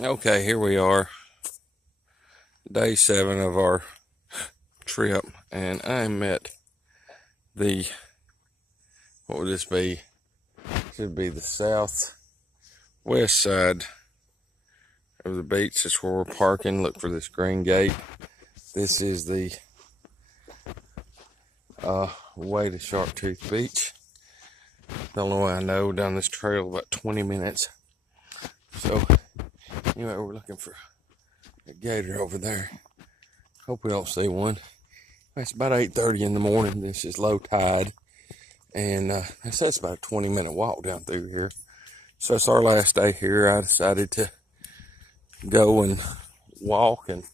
Okay, here we are, day 7 of our trip, and I'm at the, what would this be? Should be the southwest side of the beach. That's where we're parking. Look for this green gate. This is the way to Shark Tooth Beach. The only way I know, down this trail about 20 minutes. So anyway, we're looking for a gator over there. Hope we don't see one. It's about 8:30 in the morning. This is low tide, and it says about a 20-minute walk down through here. So it's our last day here. I decided to go and walk and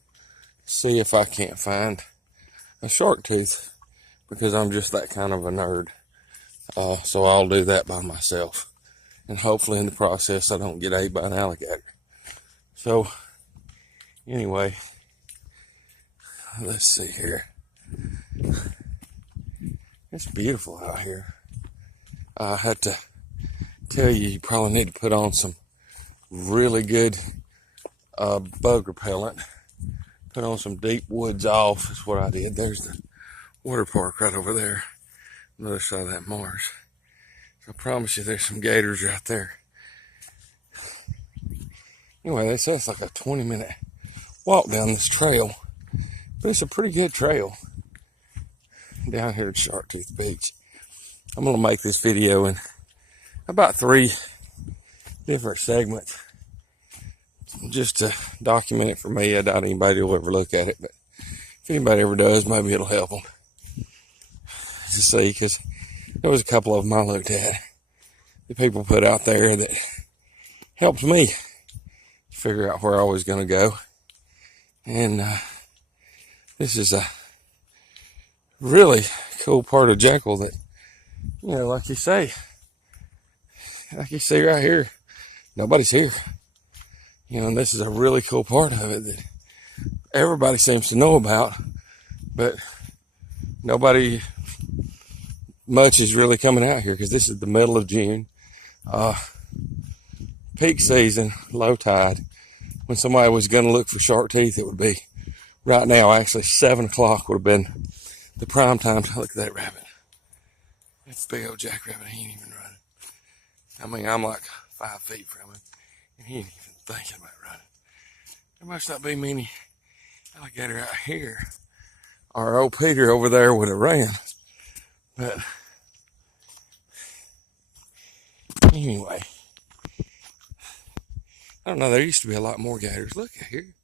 see if I can't find a shark tooth, because I'm just that kind of a nerd. So I'll do that by myself, and hopefully in the process I don't get ate by an alligator. So anyway, let's see here. It's beautiful out here. I had to tell you, you probably need to put on some really good bug repellent. Put on some Deep Woods Off is what I did. There's the water park right over there on the other side of that marsh. So I promise you there's some gators right there. Anyway, they say it's like a 20-minute walk down this trail, but it's a pretty good trail down here at Shark Tooth Beach. I'm going to make this video in about 3 different segments just to document it for me. I doubt anybody will ever look at it, but if anybody ever does, maybe it'll help them to see, because there was a couple of them I looked at that people put out there that helped me figure out where I was going to go. And this is a really cool part of Jekyll that, you know, like you see right here, nobody's here. You know, and this is a really cool part of it that everybody seems to know about, but nobody much is really coming out here, because this is the middle of June, peak season, low tide. When somebody was going to look for shark teeth, it would be right now. Actually, 7 o'clock would have been the prime time to look at that rabbit. That big old jackrabbit, he ain't even running. I mean, I'm like 5 feet from him, and he ain't even thinking about running. There must not be many alligator out here, or old Peter over there would have ran. But anyway, I don't know, there used to be a lot more gators. Look at here.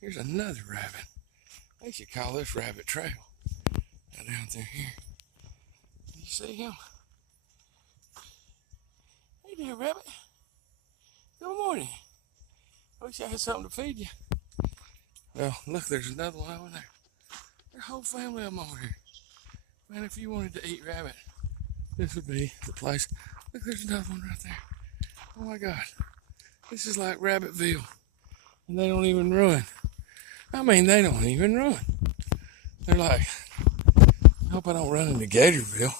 Here's another rabbit. They should call this Rabbit Trail. Down through here. You see him? Hey there, rabbit. Good morning. I wish I had something to feed you. Well, look, there's another one over there. There's a whole family of them over here. Man, if you wanted to eat rabbit, this would be the place. Look, there's another one right there. Oh my God. This is like Rabbitville. And they don't even run. I mean, they don't even run. They're like, I hope I don't run into Gatorville.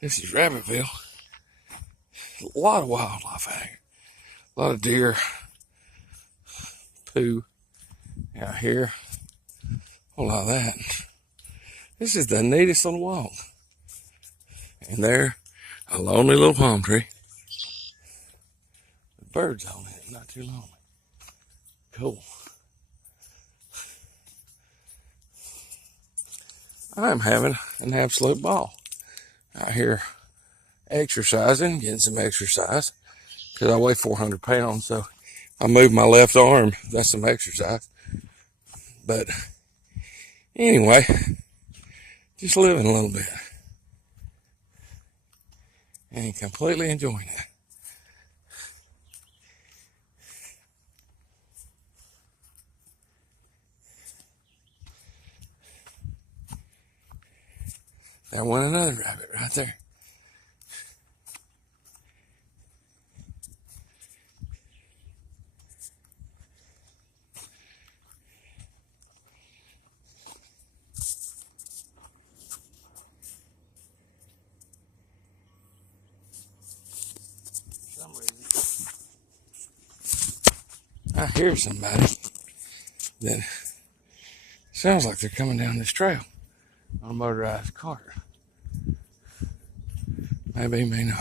This is Rabbitville. A lot of wildlife out here. A lot of deer, poo out here. A whole lot of that. This is the neatest little walk. And there, a lonely little palm tree. The birds on it, not too lonely. Cool. I'm having an absolute ball out here exercising, getting some exercise, because I weigh 400 pounds, so I move my left arm, that's some exercise. But anyway, just living a little bit and completely enjoying it. That one, another rabbit right there. I hear somebody that sounds like they're coming down this trail on a motorized cart. Maybe, may not.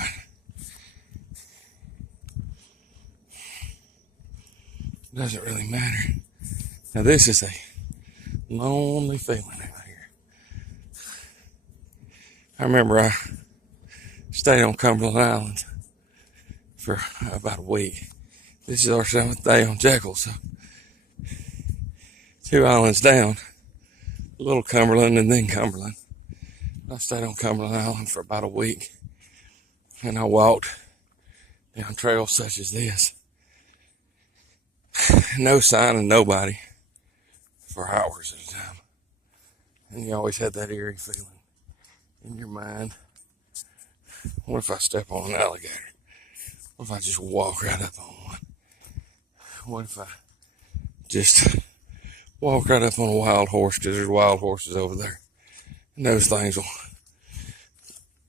Doesn't really matter. Now this is a lonely feeling out here. I remember I stayed on Cumberland Island for about a week. This is our 7th day on Jekyll, so 2 islands down, Little Cumberland and then Cumberland. I stayed on Cumberland Island for about a week, and I walked down trails such as this. No sign of nobody for hours at a time. And you always had that eerie feeling in your mind. What if I step on an alligator? What if I just walk right up on one? What if I just walk right up on a wild horse, because there's wild horses over there? And those things will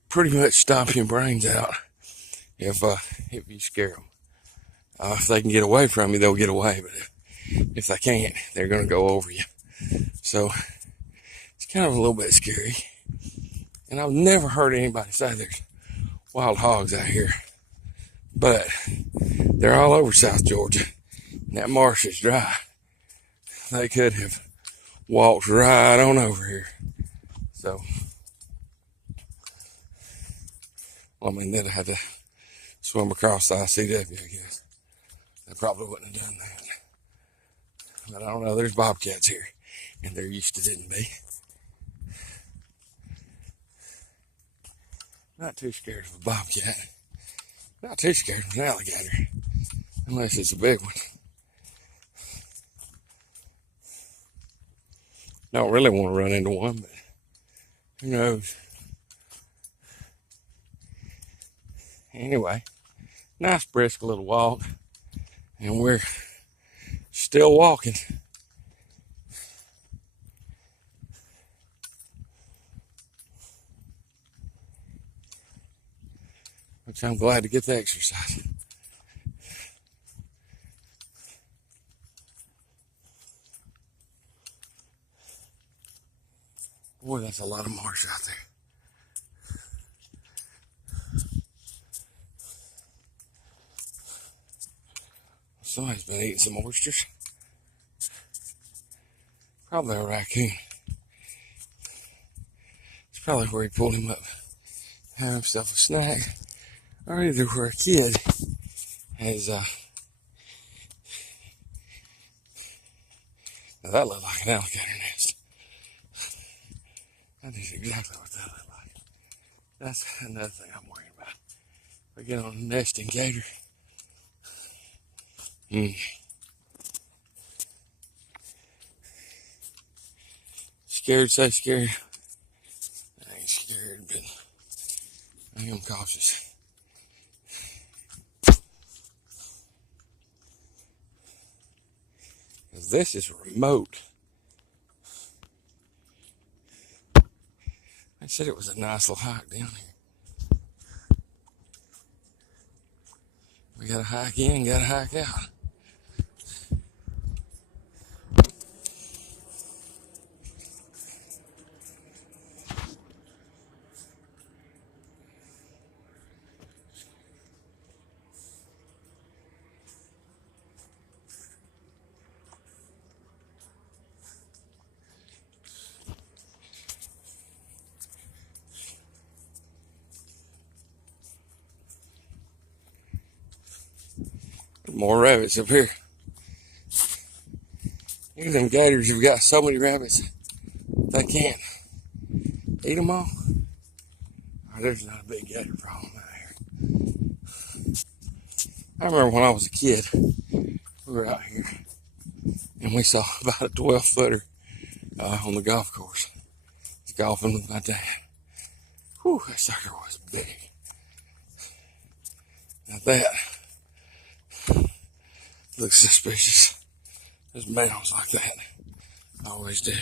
pretty much stomp your brains out if you scare them. If they can get away from you, they'll get away. But if they can't, they're going to go over you. So it's kind of a little bit scary. And I've never heard anybody say there's wild hogs out here. But they're all over South Georgia. And that marsh is dry. They could have walked right on over here. So, well, I mean, they'd have had to swim across the ICW, I guess. They probably wouldn't have done that. But I don't know, there's bobcats here. And there used to didn't be. Not too scared of a bobcat. Not too scared of an alligator. Unless it's a big one. Don't really want to run into one, but who knows? Anyway, nice brisk little walk. And we're still walking. Which I'm glad to get the exercise. Boy, that's a lot of marsh out there. Somebody's been eating some oysters. Probably a raccoon. It's probably where he pulled him up. Had himself a snack. Or either where a kid has, now that looked like an alligator nest. That is exactly what that looked like. That's another thing I'm worried about. If we get on a nesting gator. Scared, so scared. I ain't scared, but I am cautious. Because this is remote. I said it was a nice little hike down here. We gotta hike in, gotta hike out. More rabbits up here. Look at them gators have got so many rabbits they can't eat them all. Oh, there's not a big gator problem out here. I remember when I was a kid, we were out here and we saw about a 12-footer on the golf course. I was golfing with my dad. Whew, that sucker was big. Now that looks suspicious. There's males like that. I always do.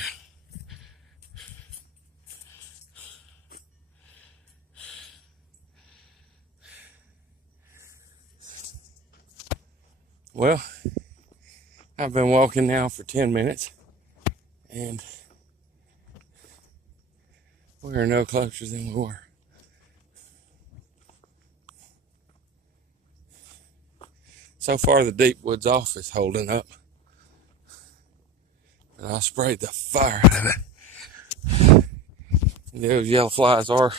Well, I've been walking now for 10 minutes, and we are no closer than we were. So far, the deep woods off is holding up. And I sprayed the fire out of it. And those yellow flies are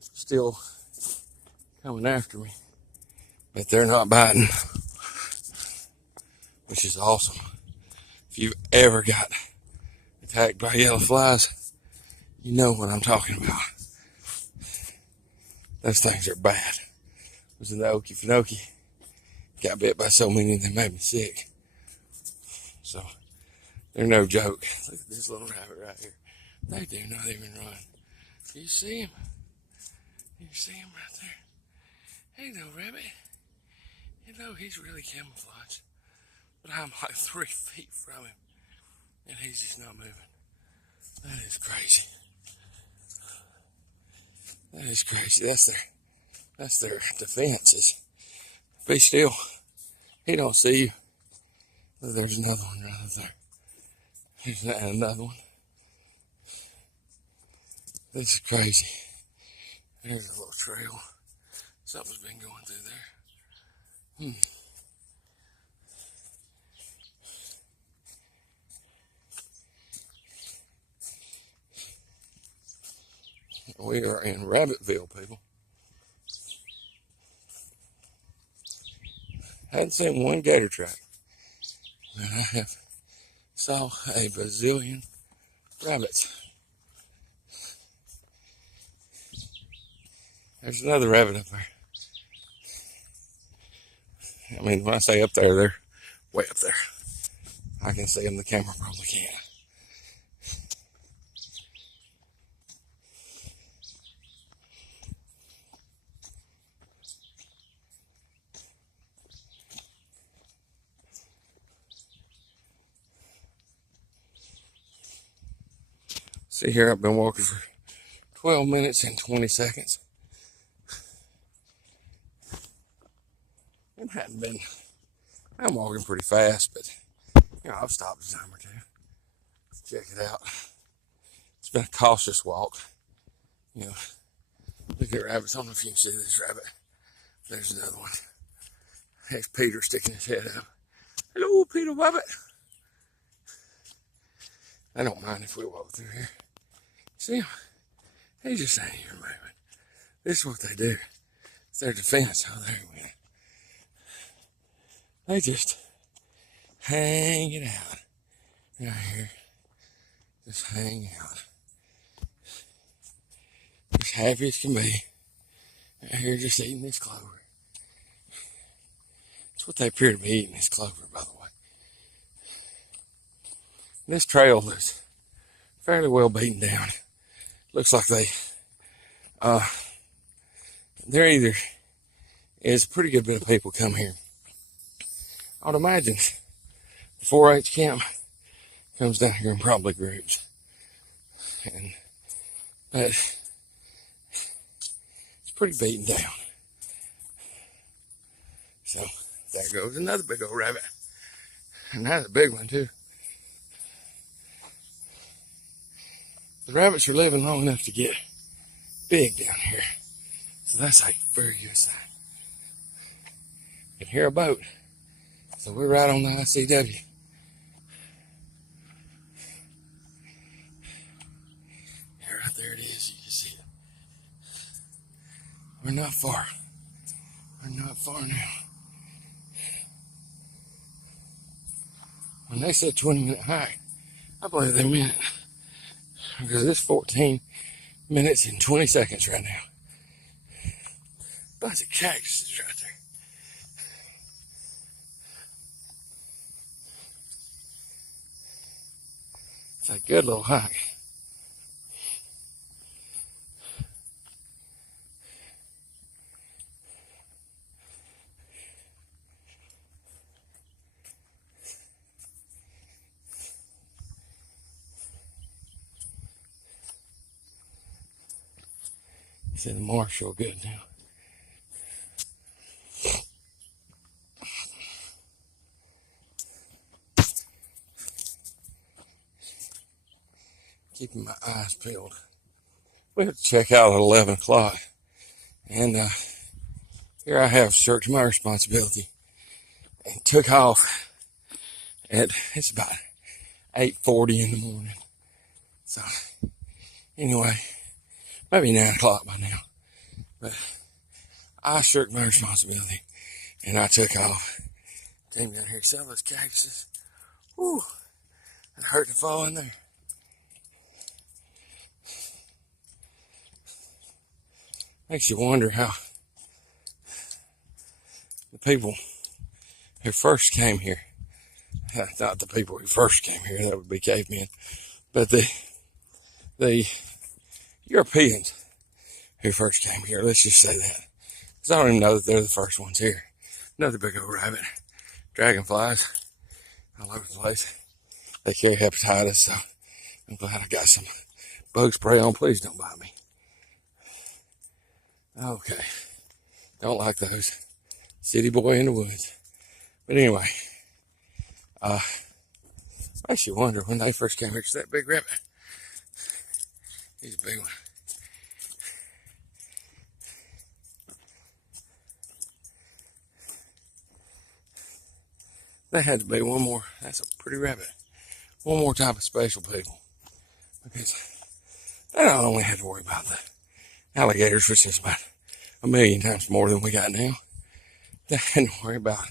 still coming after me, but they're not biting, which is awesome. If you've ever got attacked by yellow flies, you know what I'm talking about. Those things are bad. I was in the Okefenokee, got bit by so many they made me sick. So they're no joke. Look at this little rabbit right here. They do not even run. Do you see him? You see him right there? Hey, no rabbit. You know, he's really camouflaged. But I'm like 3 feet from him. And he's just not moving. That is crazy. That is crazy. That's their defense, is be still. He don't see you. Look, there's another one right there. Here's another one. This is crazy. There's a little trail. Something's been going through there. We are in Rabbitville, people. Hadn't seen one gator track, but I have saw a bazillion rabbits. There's another rabbit up there. I mean, when I say up there, they're way up there. I can see them, the camera probably can't. See here, I've been walking for 12 minutes and 20 seconds. It hadn't been, I'm walking pretty fast, but you know, I've stopped a time or two. Check it out. It's been a cautious walk. You know, look at rabbits. I don't know if you can see this rabbit. There's another one. There's Peter sticking his head up. Hello, Peter Rabbit. I don't mind if we walk through here. See him? He's just saying here, moving. This is what they do. It's their defense. Oh, there we go. They just hang it out. Right here. Just hang out. As happy as can be. Right here just eating this clover. That's what they appear to be eating, this clover, by the way. This trail is fairly well beaten down. Looks like there either is a pretty good bit of people come here. I would imagine the 4-H camp comes down here in probably groups. But it's pretty beaten down. So there goes another big old rabbit. And that's a big one too. The rabbits are living long enough to get big down here. So that's a very good sign. You can hear a boat. So we're right on the ICW. Right there it is, you can see it. We're not far. We're not far now. When they said 20-minute hike, I believe they meant it. Because it's 14 minutes and 20 seconds right now. Bunch of cactuses right there. It's a good little hike. See the marsh real good now. keeping my eyes peeled. We have to check out at 11 o'clock. And here I have shirked my responsibility and took off at, it's about 8:40 in the morning. So anyway, maybe 9 o'clock by now. But I shirked my responsibility and I took off. Came down here to sell those cactuses. Whew, it hurt to fall in there. Makes you wonder how the people who first came here, not the people who first came here, that would be cavemen, but the Europeans who first came here, let's just say that. Because I don't even know that they're the first ones here. Another big old rabbit. Dragonflies all over the place. They carry hepatitis, so I'm glad I got some bug spray on. Please don't bite me. Okay. Don't like those. City boy in the woods. But anyway, makes you wonder when they first came here, it's that big rabbit. He's a big one. There had to be one more. That's a pretty rabbit. One more type of special people. Because they not only had to worry about the alligators, which is about 1,000,000 times more than we got now. They had to worry about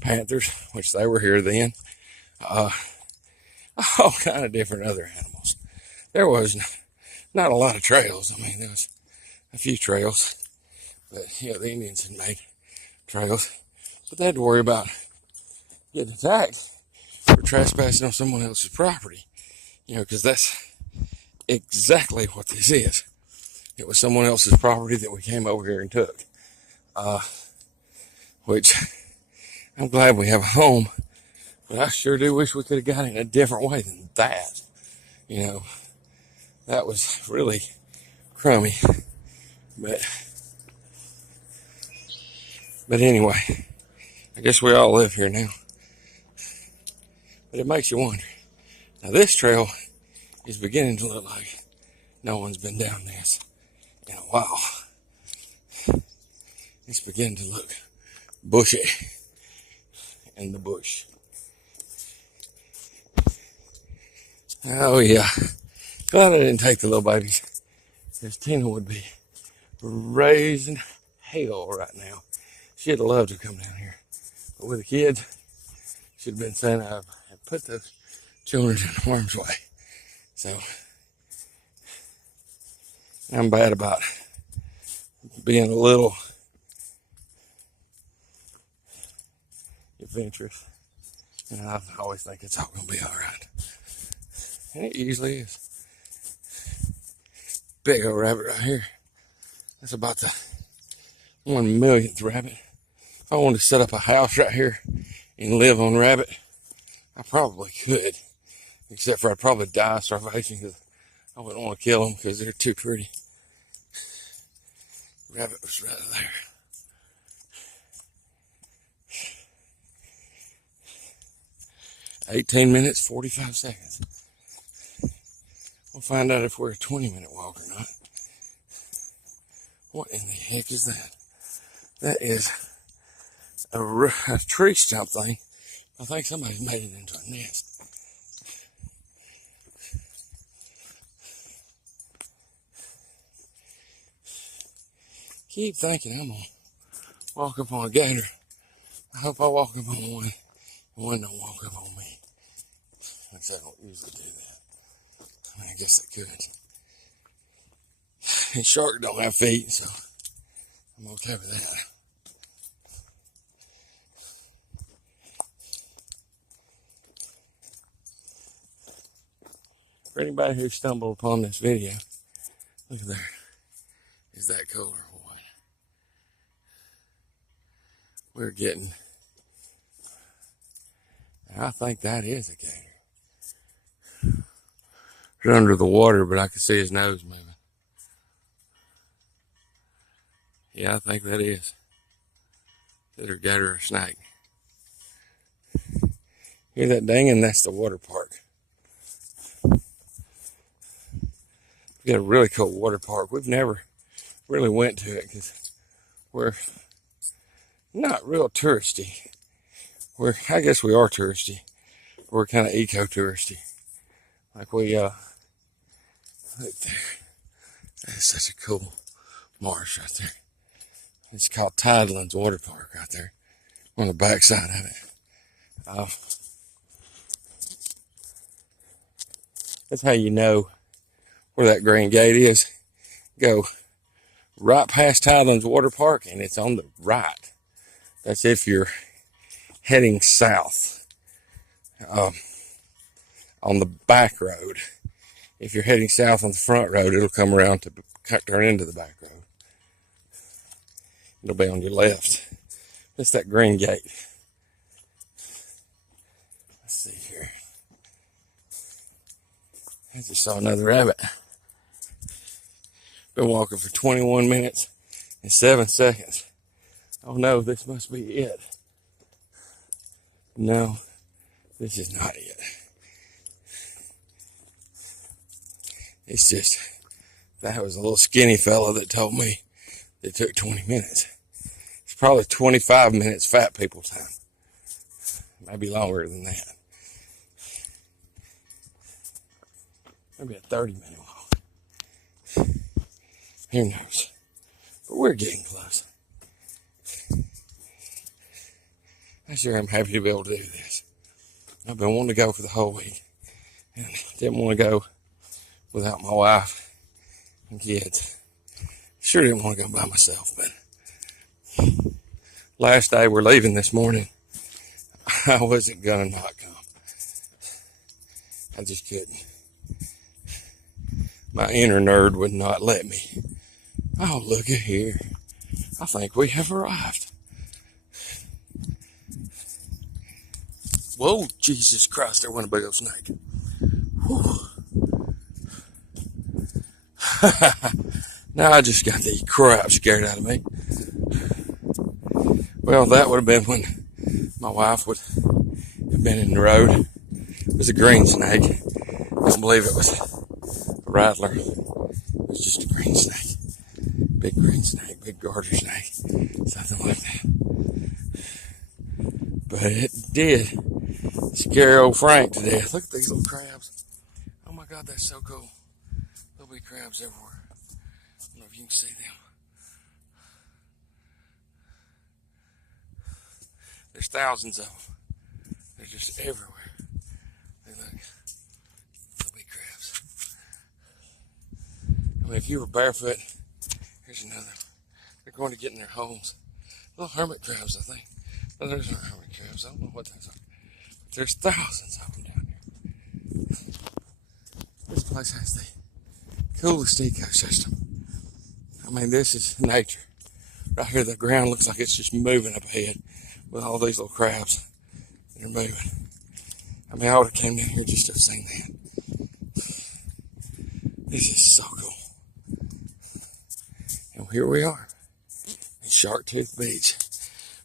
panthers, which they were here then. All kind of different other animals. There was not a lot of trails. I mean, there was a few trails. But, you know, the Indians had made trails. But they had to worry about getting attacked for trespassing on someone else's property. You know, because that's exactly what this is. It was someone else's property that we came over here and took. Which I'm glad we have a home, but I sure do wish we could have got it in a different way than that. You know, that was really crummy. But anyway, I guess we all live here now. But it makes you wonder. Now this trail is beginning to look like no one's been down this in a while. It's beginning to look bushy in the bush. Oh yeah. Glad I didn't take the little babies, because Tina would be raising hell right now. She'd have loved to come down here. But with the kids, she'd have been saying I've put those children in harm's way. So I'm bad about being a little adventurous. And I always think it's all going to be alright. And it usually is. Big old rabbit right here. That's about the 1,000,000th rabbit. If I wanted to set up a house right here and live on rabbit, I probably could. Except for I'd probably die of starvation because I wouldn't want to kill them because they're too pretty. Rabbit was right there. "18 minutes, 45 seconds. We'll find out if we're a 20-minute walk or not. What in the heck is that? That is a tree stump thing. I think somebody's made it into a nest. Keep thinking I'm going to walk up on a gator. I hope I walk up on one and one don't walk up on me. Like I don't usually do that. I mean, I guess they could. And sharks don't have feet, so I'm okay with that. For anybody who stumbled upon this video, look at there. Is that color white? We're getting, I think that is a gator. He's under the water, but I can see his nose moving. Yeah, I think that is. Either a gator or a snake. Hear that dinging? That's the water park. We got a really cool water park. We've never really went to it because we're not real touristy. I guess we are touristy. We're kind of eco-touristy. Like look there. That is such a cool marsh right there. It's called Tidelands Water Park right there on the back side of it. That's how you know where that green gate is. Go right past Tidelands Water Park and it's on the right. That's if you're heading south on the back road. If you're heading south on the front road, it'll come around to turn into the back road. It'll be on your left. It's that green gate. Let's see here. I just saw another rabbit. Been walking for 21 minutes and 7 seconds. Oh no, this must be it. No, this is not it. It's just, that was a little skinny fella that told me it took 20 minutes. It's probably 25 minutes fat people time. Maybe longer than that. Maybe a 30-minute walk. Who knows? But we're getting close. I sure am happy to be able to do this. I've been wanting to go for the whole week. And didn't want to go without my wife and kids. Sure didn't want to go by myself, but last day we're leaving this morning. I wasn't gonna not come. I just couldn't. My inner nerd would not let me. Oh, look at here. I think we have arrived. Whoa, Jesus Christ, there went a big old snake. Whew. Now I just got the crap scared out of me. Well, that would have been when my wife would have been in the road. It was a green snake. I don't believe it was a rattler. It was just a green snake. Big green snake, big garter snake, something like that. But it did scare old Frank to death. Look at these little crabs. Oh my God, that's so cool. There'll be crabs everywhere. I don't know if you can see them. There's thousands of them. They're just everywhere. They look. There'll be crabs. I mean, if you were barefoot, here's another. They're going to get in their homes. Little hermit crabs, I think. No, those aren't hermit crabs. I don't know what those are. But there's thousands of them down here. This place has the coolest ecosystem. I mean, this is nature. Right here, the ground looks like it's just moving up ahead with all these little crabs that are moving. I mean, I would have came in here just to have seen that. This is so cool. And here we are at Shark Tooth Beach.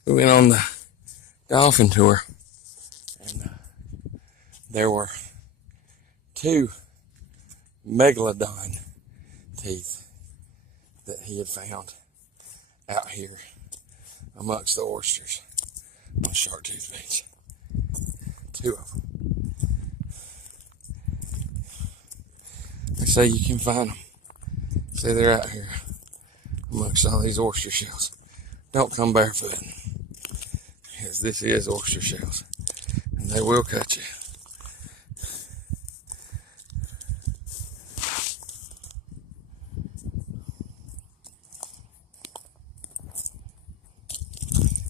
We went on the dolphin tour, and there were 2 Megaladon teeth that he had found out here amongst the oysters on Shark Tooth Beach. 2 of them. They say you can find them. Say they're out here amongst all these oyster shells. Don't come barefoot, because this is oyster shells, and they will cut you.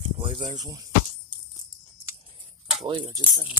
I believe there's one. I believe I just found one.